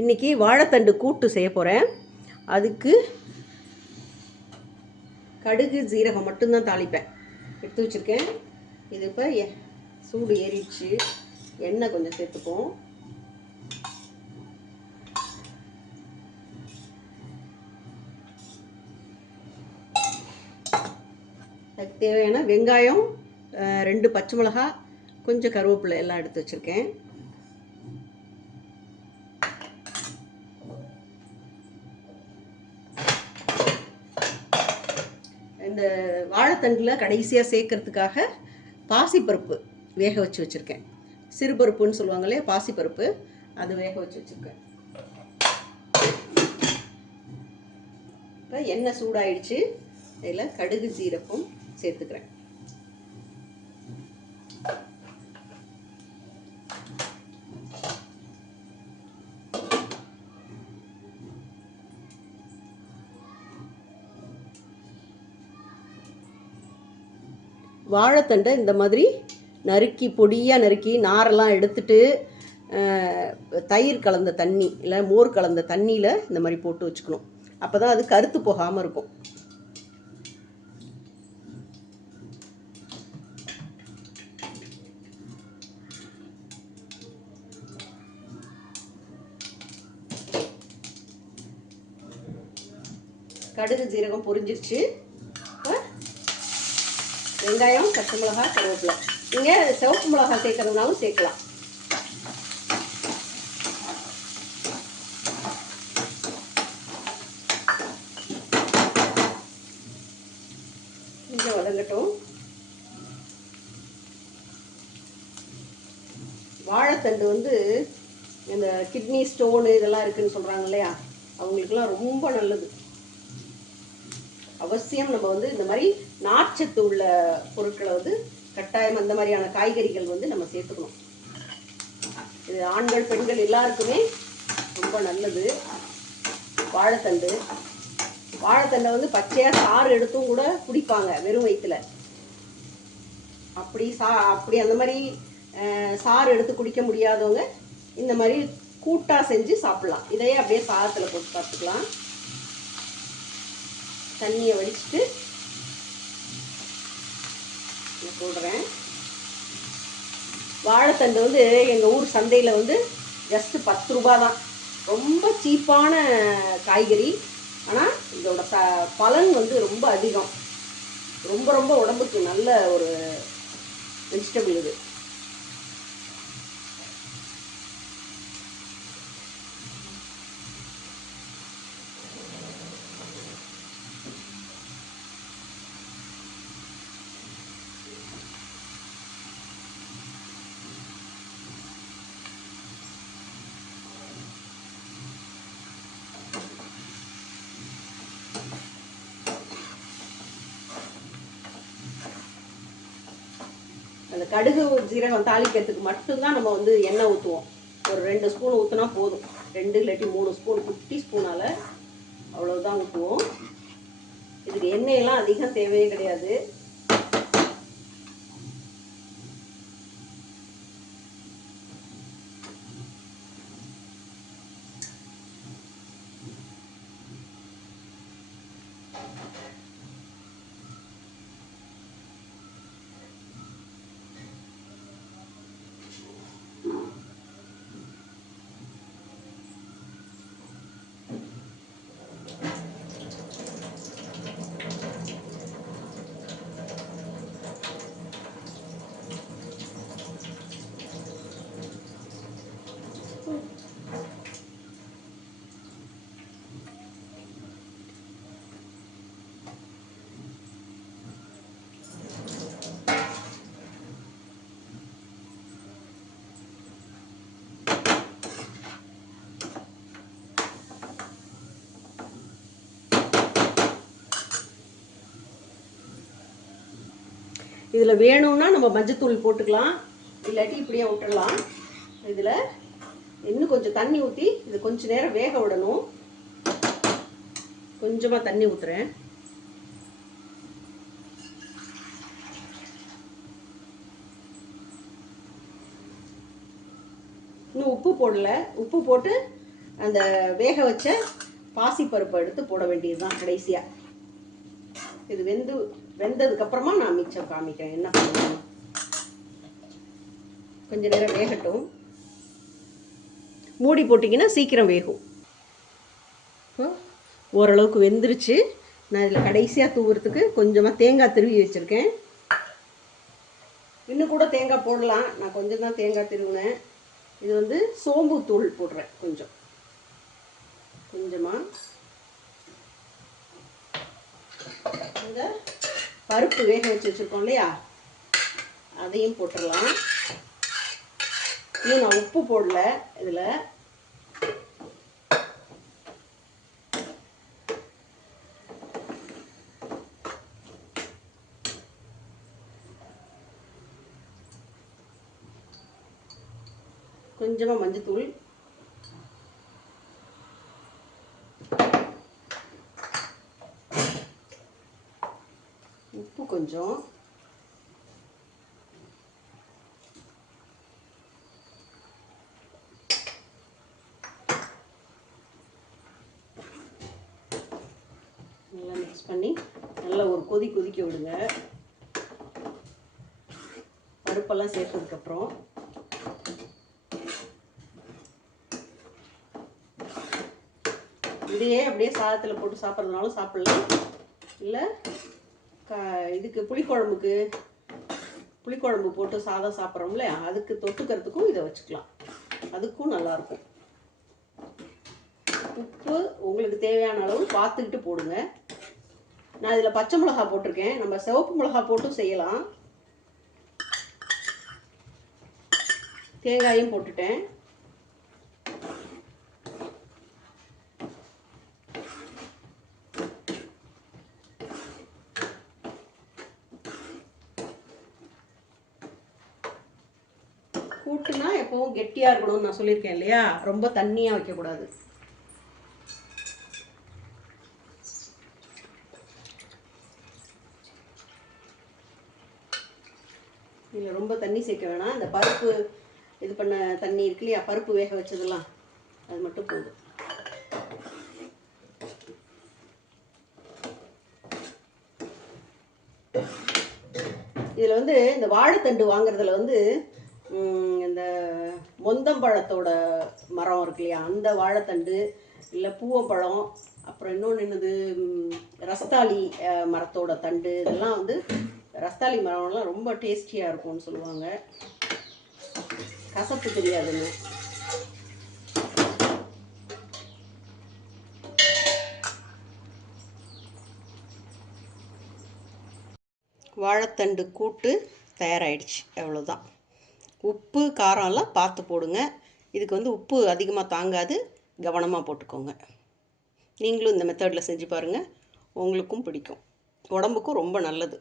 இன்றைக்கி வாழைத்தண்டு கூட்டு செய்ய போகிறேன். அதுக்கு கடுகு ஜீரகம் மட்டும்தான் தாளிப்பேன். எடுத்து வச்சுருக்கேன். இது இப்போ சூடு ஏறிடுச்சு. எண்ணெய் கொஞ்சம் சேர்த்துப்போம். அதுக்கு தேவையான வெங்காயம், 2 பச்சை மிளகாய், கொஞ்சம் கருவேப்பிலை எல்லாம் எடுத்து வச்சுருக்கேன். இந்த வாழைத்தண்டில் கடைசியாக சேர்க்கறதுக்காக பாசிப்பருப்பு வேக வச்சு வச்சுருக்கேன். சிறுபருப்புன்னு சொல்லுவாங்க இல்லையா, பாசிப்பருப்பு, அது வேக வச்சு வச்சுருக்கேன். இப்போ எண்ணெய் சூடாயிடுச்சு. இதில் கடுகு ஜீரகம் சேர்த்துக்கிறேன். வாழைத்தண்டை இந்த மாதிரி நறுக்கி பொடியாக நறுக்கி நாரெல்லாம் எடுத்துட்டு தயிர் கலந்த தண்ணி இல்லை மோர் கலந்த தண்ணியில் இந்த மாதிரி போட்டு வச்சுக்கணும். அப்போ தான் அது கருத்து போகாமல் இருக்கும். கடுகு ஜீரகம் பொரிஞ்சிருச்சு. வெங்காயம், பச்சை மிளகாய், கருவேப்பிலை. நீங்கள் சிவப்பு மிளகாய் சேர்க்கறதுனாலும் சேர்க்கலாம். கொஞ்சம் வதங்கட்டும். வாழைத்தண்டு வந்து இந்த கிட்னி ஸ்டோனு இதெல்லாம் இருக்குதுன்னு சொல்கிறாங்க இல்லையா, அவங்களுக்கெல்லாம் ரொம்ப நல்லது. அவசியம் நம்ம வந்து இந்த மாதிரி நார்ச்சத்து உள்ள பொருட்களை வந்து கட்டாயம் அந்த மாதிரியான காய்கறிகள் வந்து நம்ம சேர்த்துக்கணும். இது ஆண்கள் பெண்கள் எல்லாருக்குமே ரொம்ப நல்லது. வாழைத்தண்டை வந்து பச்சையாக சாறு எடுத்தும் கூட குடிப்பாங்க வெறும் வயிற்றுல. அப்படி அந்த மாதிரி சாறு எடுத்து குடிக்க முடியாதவங்க இந்த மாதிரி கூட்டாக செஞ்சு சாப்பிட்லாம். இதையே அப்படியே சாதத்தில் போட்டு சாப்பிட்டுக்கலாம். தண்ணியை வடிச்சிட்டு போடுறேன். வாழைத்தண்டு வந்து எங்கள் ஊர் சந்தையில் வந்து ஜஸ்ட்டு 10 ரூபா தான். ரொம்ப சீப்பான காய்கறி. ஆனால் இதோட பலன் வந்து ரொம்ப அதிகம். ரொம்ப ரொம்ப உடம்புக்கு நல்ல ஒரு வெஜிடபிள் இது. அந்த கடுகு ஜீரகம் தாளிக்கிறதுக்கு மட்டும்தான் நம்ம வந்து எண்ணெய் ஊற்றுவோம். ஒரு 2 ஸ்பூன் ஊற்றினா போதும். 2 இல்லாட்டி 3 ஸ்பூன், குட்டி ஸ்பூனால் அவ்வளவுதான் ஊற்றுவோம். இதுக்கு எண்ணெயெல்லாம் அதிகம் தேவையே கிடையாது. இதில் வேணும்னா நம்ம மஞ்சத்தூள் போட்டுக்கலாம், இல்லாட்டி இப்படியே விட்டுடலாம். இதில் இன்னும் கொஞ்சம் தண்ணி ஊற்றி இது கொஞ்சம் நேரம் வேக விடணும். கொஞ்சமாக தண்ணி ஊற்றுறேன். இன்னும் உப்பு போடல. உப்பு போட்டு அந்த வேக வச்ச பாசிப்பருப்பை எடுத்து போட வேண்டியது தான் கடைசியாக. இது வெந்ததுக்கப்புறமா நான் மிச்சம் காமிக்கிறேன் என்ன பண்ணணும். கொஞ்சம் நேரம் வேகட்டும். மூடி போட்டிங்கன்னா சீக்கிரம் வேகும். ஓரளவுக்கு வெந்துருச்சு. நான் இதில் கடைசியாக தூவுறதுக்கு கொஞ்சமாக தேங்காய் திருவி வச்சுருக்கேன். இன்னும் கூட தேங்காய் போடலாம். நான் கொஞ்சம் தான் தேங்காய் திருவினேன். இது வந்து சோம்பு தூள் போடுறேன் கொஞ்சமாக. இந்த பருப்பு வேக வச்சு வச்சுருக்கோம் இல்லையா, அதையும் போட்டுடலாம். இன்னும் நான் உப்பு போடல இதில். கொஞ்சமாக மஞ்சத்தூள், உப்பு கொஞ்சம், நல்லா மிக்ஸ் பண்ணி நல்லா ஒரு கொதிக்க விடுங்க. பருப்பெல்லாம் சேர்த்ததுக்கப்புறம் இதையே அப்படியே சாதத்தில் போட்டு சாப்பிட்றதுனாலும் சாப்பிட்லாம். இல்லை இதுக்கு புளிக்குழம்பு போட்டு சாதம் சாப்பிட்றோம்ல, அதுக்கு தொட்டுக்கிறதுக்கும் இதை வச்சுக்கலாம். அதுக்கும் நல்லாயிருக்கும். உப்பு உங்களுக்கு தேவையான அளவு பார்த்துக்கிட்டு போடுங்க. நான் இதில் பச்சை மிளகா போட்டிருக்கேன். நம்ம சிவப்பு மிளகா போட்டும் செய்யலாம். தேங்காயும் போட்டுட்டேன். கூட்டுனா எப்பவும் கெட்டியாக இருக்கணும்னு நான் சொல்லியிருக்கேன் இல்லையா, ரொம்ப தண்ணியாக வைக்கக்கூடாது. இதில் ரொம்ப தண்ணி சேர்க்க வேணாம். இந்த பருப்பு இது பண்ண தண்ணி இருக்கு இல்லையா, பருப்பு வேக வச்சதெல்லாம், அது மட்டும் போதும். இதில் வந்து இந்த வாழைத்தண்டு வாங்குறதுல வந்து இந்த மொந்தம்பழத்தோட மரம் இருக்கு இல்லையா, அந்த வாழைத்தண்டு, இல்லை பூவப்பழம், அப்புறம் இன்னொன்று என்னது ரஸ்தாளி மரத்தோட தண்டு, இதெல்லாம் வந்து ரஸ்தாளி மரம்லாம் ரொம்ப டேஸ்டியாக இருக்கும்னு சொல்லுவாங்க. கசப்பு தெரியாதுன்னு. வாழைத்தண்டு கூட்டு தயாராகிடுச்சு. அவ்வளோதான். உப்பு காரம்லாம் பார்த்து போடுங்க. இதுக்கு வந்து உப்பு அதிகமாக தாங்காது, கவனமாக போட்டுக்கோங்க. நீங்களும் இந்த மெத்தடில் செஞ்சு பாருங்கள், உங்களுக்கும் பிடிக்கும். உடம்புக்கும் ரொம்ப நல்லது.